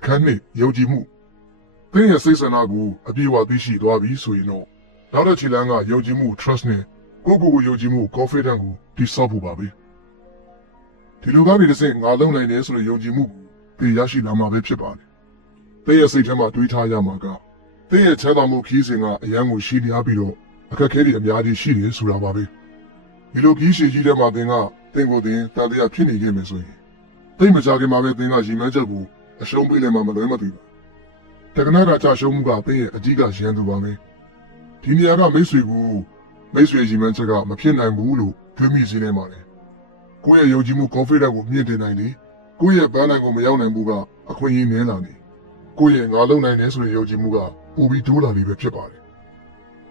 အခန်းနှစ်ယုံကြည်မှုသင်ရဲ့စိတ်ဆန္ဒကိုအပြည့်အဝသိရှိသွားပြီဆိုရင်တော့နောက်တစ်ခြေလှမ်းကယုံကြည်မှု trust နဲ့ကိုယ့်ကိုယ်ကိုယုံကြည်မှု confidence ကိုတည်ဆောက်ဖို့ပါပဲဒီလိုကနေတစ်ဆင့်ငါလုံနိုင်တယ်ဆိုတဲ့ယုံကြည်မှုကိုသင်ရရှိလာမှာပဲဖြစ်ပါတယ်သင်ရဲ့စိတ်ထဲမှာတွေးထားရမှာကသင်ရဲ့ချမ်းသာမှုခီးစဉ်ကအရန်ကိုရှိနေပြီးတော့အခက်အခဲတွေအများကြီးရှိတယ်ဆိုတာပါပဲဒီလိုခီးရှည်ကြီးတဲ့မှာသင်ကိုယ်တင်တန်တရားဖြစ်နေခဲ့မယ်ဆိုရင်သိမကြခင်မှာပဲသင်ကရည်မှန်းချက်ကိုအရှုံးပေးလည်းမလွဲမသွေပါတက္ကနာကကြာရှုံးမှုကသင်ရဲ့အကြီးကရန်သူပါပဲဒီနေရာကမိတ်ဆွေရည်မှန်းချက်ကမဖြစ်နိုင်ဘူးလို့တွေးမိစေနေပါတယ်ကိုယ့်ရဲ့ယုံကြည်မှု confidence ကိုမြင့်တင်နိုင်လေကိုယ့်ရဲ့ပန်းနိုင်ကိုမရောက်နိုင်ဘူးကအခွင့်အရေးနည်းလာနေကိုယ့်ရဲ့ငါလုံနိုင်တယ်ဆိုတဲ့ယုံကြည်မှုကပိုပြီးတိုးလာလေပဲဖြစ်ပါတယ်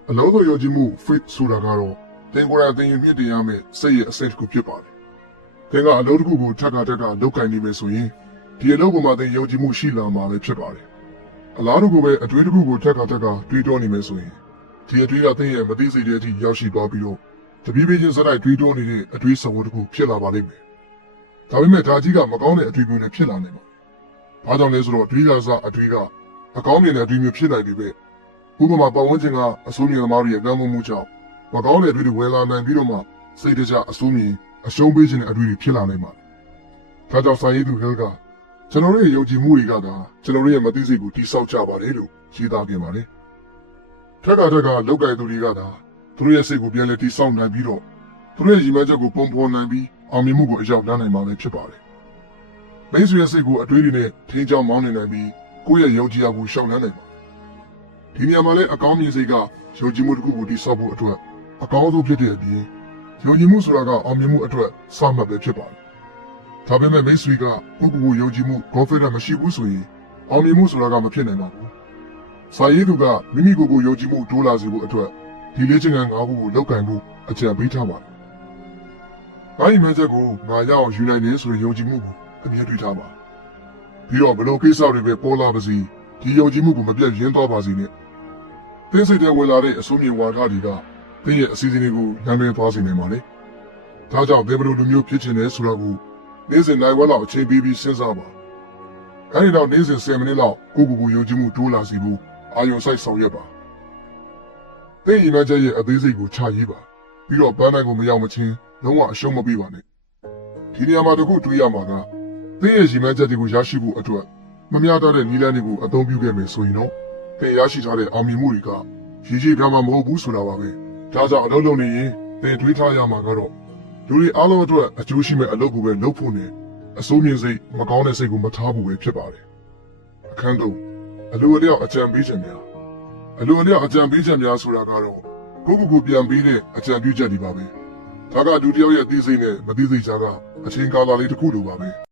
အလုံးစုံယုံကြည်မှု faith ဆိုတာကတော့သင်ကိုယ်တိုင်သင်ရင်မြင့်တင်ရမယ့်စိတ်ရဲ့အဆင့်တစ်ခုဖြစ်ပါတယ်သင်ကအလုပ်တစ်ခုကိုထပ်လုပ်ကိုင်နေမယ်ဆိုရင်ဒီအလုပ်ပေါ်မှာသင်ယုံကြည်မှုရှိလာမှာပဲဖြစ်ပါတယ်အလားတူကိုပဲအတွေးတစ်ခုကိုထပ်တွေးတောနေမယ်ဆိုရင်ဒီအတွေးကသင်ရဲ့မသိစိတ်တဲ့အထိရောက်ရှိသွားပြီးတော့တပည့်ပချင်းစတိုက်တွေးတောနေတဲ့အတွေးစဝတ်တစ်ခုဖြစ်လာပါလိမ့်မယ်ဒါပေမဲ့ဒါကြီးကမကောင်းတဲ့အတွေးမျိုးနဲ့ဖြစ်လာနိုင်ပါတယ်ဘာကြောင့်လဲဆိုတော့ဒီကစားအတွေးကအကောင်းမြင်တဲ့အတွေးမျိုးဖြစ်နိုင်ပြီပဲဥပမာပတ်ဝန်းကျင်ကအစိုးရသမားတွေရဲ့ကမ်းမှုကြောင့်မကောင်းတဲ့အတွေးတွေဝင်လာနိုင်ပြီးတော့မှစိတ်တကြအစိုးမြင်အရှုံးပေးခြင်းတဲ့အတွေးတွေဖြစ်လာနိုင်ပါတယ်ဒါကြောင့်စာရေးသူဟဲလ်ကကျွန်တော်တို့ရဲ့ယုံကြည်မှုတွေကသာကျွန်တော်တို့ရဲ့မသိစိတ်ကိုတိဆောက်ကြပါတယ်လို့ရေးသားခဲ့ပါတယ်ထက်ကလောက်ကင်သူတွေကသာသူတို့ရဲ့စိတ်ကိုပြန်လည်တိဆောက်နိုင်ပြီးတော့သူတို့ရဲ့ရည်မှန်းချက်ကိုပုံဖော်နိုင်ပြီးအောင်မြင်မှုကိုအရောက်လန်းနိုင်မှာလည်းဖြစ်ပါတယ်မိတ်ဆွေရဲ့စိတ်ကိုအတွေးတွေနဲ့ထိန်းချောင်းမောင်းနေနိုင်ပြီးကိုယ့်ရဲ့ယုံကြည်ရာကိုရှောင်လန်းနိုင်ပါတယ်ဒီနေရာမှာလည်းအကောင်းမြင်စိတ်ကယုံကြည်မှုတစ်ခုကိုတိဆောက်ဖို့အတွက်အကောင်းဆုံးဖြစ်တဲ့အပြင်ယုံကြည်မှုဆိုတာကအောင်မြင်မှုအတွက်စမှတ်ပဲဖြစ်ပါတယ်ဒါပေမဲ့မိတ်ဆွေကကိုယ့်ကိုယ်ကိုယုံကြည်မှု confidence မရှိဘူးဆိုရင်အောင်မြင်မှုဆိုတာကမဖြစ်နိုင်ပါဘူးစာရေးသူကမိမိကိုယ်ကိုယုံကြည်မှုတိုးလာစေဖို့အတွက်ဒီလေ့ကျင့်ခန်း၅ခုကိုလုပ်ကိုင်ဖို့အကြံပေးထားပါတယ်။ဘာမှမချက်ကိုငါရအောင်ယူနိုင်တယ်ဆိုရင်ယုံကြည်မှုကိုအမြဲတွေးထားပါပြီးတော့ဘလို့ကိစ္စတွေပဲပေါ်လာပါစေဒီယုံကြည်မှုကိုမပြတ်ရင်းသွားပါစေနဲ့သင်စိတ်ထဲဝင်လာတဲ့အစိုးမြင်ဝါဒတွေကသင်ရဲ့အစီအစဉ်တွေကိုနာမည်သွားစေနိုင်ပါလေ။ဒါကြောင့်ဘယ်လိုလူမျိုးဖြစ်ချင်လဲဆိုတာကိုနေ့စဉ်နိုင်ဝက်လောက်အချိန်ပေးပြီးစဉ်းစားပါအဲဒီတော့နေ့စဉ်10မိနစ်လောက်ကိုယ့်ကိုယ်ကိုယုံကြည်မှုတိုးလာစေဖို့အာရုံစိုက်ဆောင်ရွက်ပါသင်ရင်မချက်ရဲ့အသေးစိတ်ကိုချရေးပါပြီးတော့ပန်းတိုင်းကိုမရောက်မချင်းလုံးဝအရှုံးမပေးပါနဲ့ဒီနေရာမှာတခုတွေးရမှာကသင်ရဲ့ရင်မချက်တွေကိုရရှိဖို့အတွက်မမျှတတဲ့နည်းလမ်းတွေကိုအသုံးပြုခဲ့မယ်ဆိုရင်တော့သင်ရရှိထားတဲ့အောင်မြင်မှုတွေကရည်ရည်ပြမှာမဟုတ်ဘူးဆိုတာပါပဲဒါကြောင့်အလုပ်လုပ်နေရင်သင်တွေးထားရမှာကတော့လူတွေအားလုံးအတွက်အကျိုးရှိမဲ့အလုပ်ကိုပဲလုပ်ဖို့နဲ့အစိုးမြင်စိတ်မကောင်းတဲ့စိတ်ကိုမထားဖို့ပဲဖြစ်ပါတယ်အခန်းသုံးအလိုအလျောက်အကြံပေးချက်များဆိုတာကတော့ကိုယ့်ကိုယ်ပြန်ပေးတဲ့အကြံပြုချက်တွေပါပဲဒါကလူတစ်ယောက်ရဲ့သိစိတ်နဲ့မသိစိတ်ကြားကအချင်းကာလလေးတစ်ခုလိုပါပဲ